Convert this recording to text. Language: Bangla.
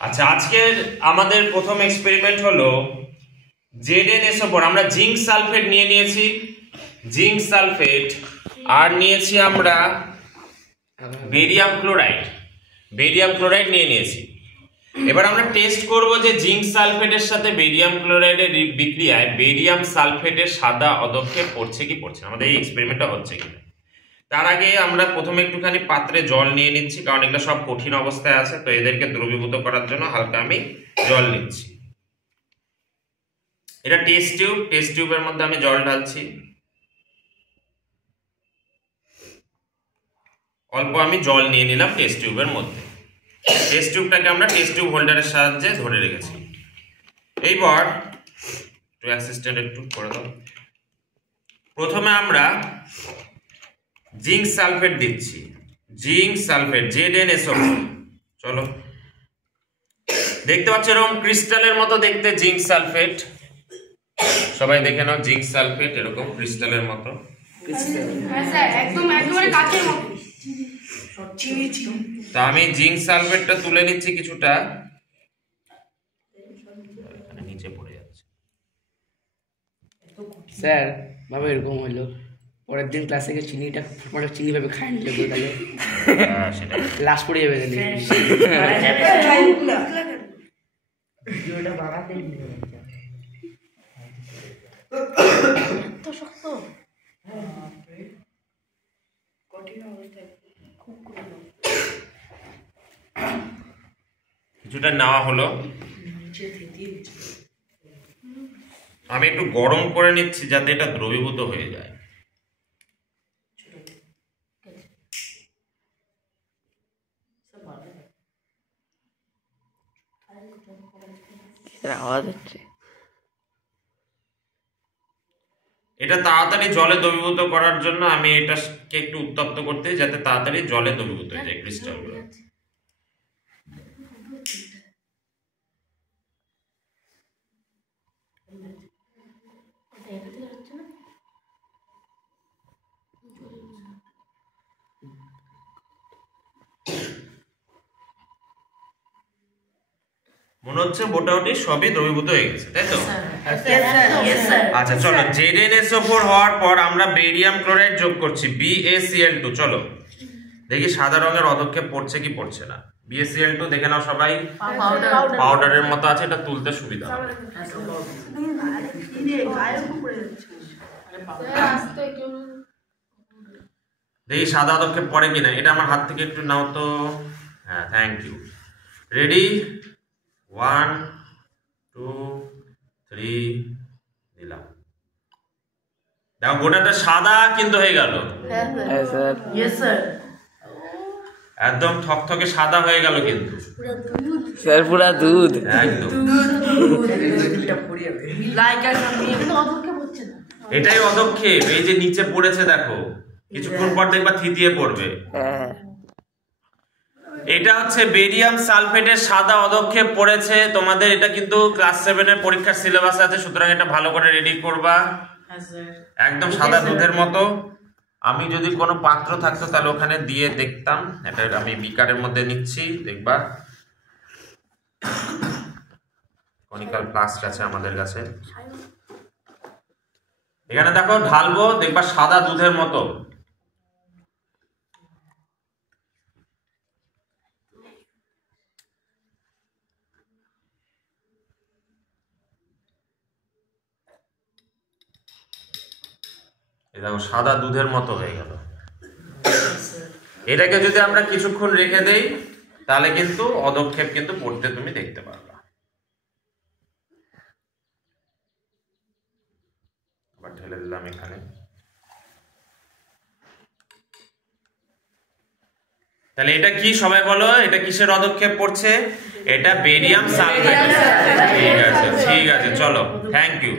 আচ্ছা, আজকের আমাদের প্রথম এক্সপেরিমেন্ট হলো ZnSO4। আমরা জিঙ্ক সালফেট নিয়ে নিয়েছি, জিঙ্ক সালফেট, আর নিয়েছি আমরা বেরিয়াম ক্লোরাইড নিয়ে নিয়েছি। এবার আমরা টেস্ট করব যে জিঙ্ক সালফেটের সাথে বেরিয়াম ক্লোরাইডের বিক্রিয়ায় বেরিয়াম সালফেটের সাদা অধক্ষেপ পড়ছে কি পড়ছে না, আমাদের এই এক্সপেরিমেন্টটা হচ্ছে কিনা। তার আগে আমরা প্রথমে একটুখানি পাত্রে জল নিয়ে নিচ্ছি, কারণ এগুলো সব কঠিন অবস্থায় আছে, তো এদেরকে দ্রবীভূত করার জন্য হালকা আমি জল নিচ্ছি। এটা টেস্ট টিউবের মধ্যে আমি জল ঢালছি। অল্প আমি জল নিয়ে নিলাম টেস্ট টিউবের মধ্যে। টেস্ট টিউবটাকে আমরা টেস্ট টিউব হোল্ডারের সাহায্যে ধরে রেখেছি। এইবার একটু অ্যাসিস্ট্যান্ট একটু করে দাও। প্রথমে আমরা জিঙ্ক সালফেট দিচ্ছি, জিঙ্ক সালফেট ZnSO4। চলো, দেখতে পাচ্ছ এরকম ক্রিস্টালের মতো দেখতে জিঙ্ক সালফেট। সবাই দেখে নাও, জিঙ্ক সালফেট এরকম ক্রিস্টালের মতো। তা আমি জিঙ্ক সালফেটটা তুলে নিচ্ছি কিছুটা, নিচে পড়ে যাচ্ছে। স্যার বাবা এরকম হলো, পরের দিন ক্লাসে গিয়ে চিনিটা পরে চিনি ভাবে খাই নিলে তাহলে সেটা লাশ পড়ে যাবে তাহলে। কিছুটা নেওয়া হলো, আমি একটু গরম করে নিচ্ছি যাতে এটা দ্রবীভূত হয়ে যায়। আওয়াজ হচ্ছে। এটা তাড়াতাড়ি জলে দ্রবীভূত করার জন্য আমি এটাকে একটু উত্তপ্ত করতে, যাতে তাড়াতাড়ি জলে দ্রবীভূত হয়ে যায় ক্রিস্টালগুলো। মনে হচ্ছে মোটামুটি সবই দ্রবীভূত হয়ে গেছে, তাই তো? আচ্ছা চলো, ZnSO4 হওয়ার পর আমরা বেরিয়াম ক্লোরাইড যোগ করছি, BaCl2। চলো দেখি সাদা রঙের অধক্ষেপ পড়ছে কি পড়ছে না। BaCl2 দেখে নাও সবাই, পাউডারের মতো আছে, এটা তুলতে সুবিধা হবে। দেখি সাদা অধক্ষেপ পড়ে কিনা। এটা আমার হাত থেকে একটু নাও তো। হ্যাঁ, থ্যাংক ইউ। রেডি, 1 2 3 দিলাম। দেখো গোটাটা সাদা কিন্তু হয়ে গেল। একদম থকথকে সাদা হয়ে গেল কিন্তু স্যার, পুরা দুধ একদম। এটাই অধক্ষেপ, এই যে নিচে পড়েছে দেখো, কিছুক্ষণ পর দেখবা থিতিয়ে পড়বে। এটা হচ্ছে বেরিয়াম সালফেটের সাদা অধক্ষেপ পড়েছে। তোমাদের এটা কিন্তু ক্লাস 7 এর পরীক্ষার সিলেবাসে আছে, সুতরাং এটা ভালো করে রেডি করবা। একদম সাদা দুধের মতো। আমি যদি কোনো পাত্র থাকতো তাহলে ওখানে দিয়ে দেখতাম। এটা আমি বিকারের মধ্যে নিচ্ছি, দেখবা কনিক্যাল ফ্লাস্ক আছে আমাদের কাছে। এখানে দেখো ঢালবো, দেখবা সাদা দুধের মতো। দেখো সাদা দুধের মতো হয়ে গেল। এটাকে যদি আমরা কিছুক্ষণ রেখে দেই তাহলে কিন্তু অধক্ষেপ কিন্তু পড়তে তুমি দেখতে পারবা। আবার ঢেলে দিলাম এখানে। তাহলে এটা কি সবাই বলো, এটা কিসের অধক্ষেপ পড়ছে? এটা বেরিয়াম সালফেট। ঠিক আছে চলো, থ্যাংক ইউ।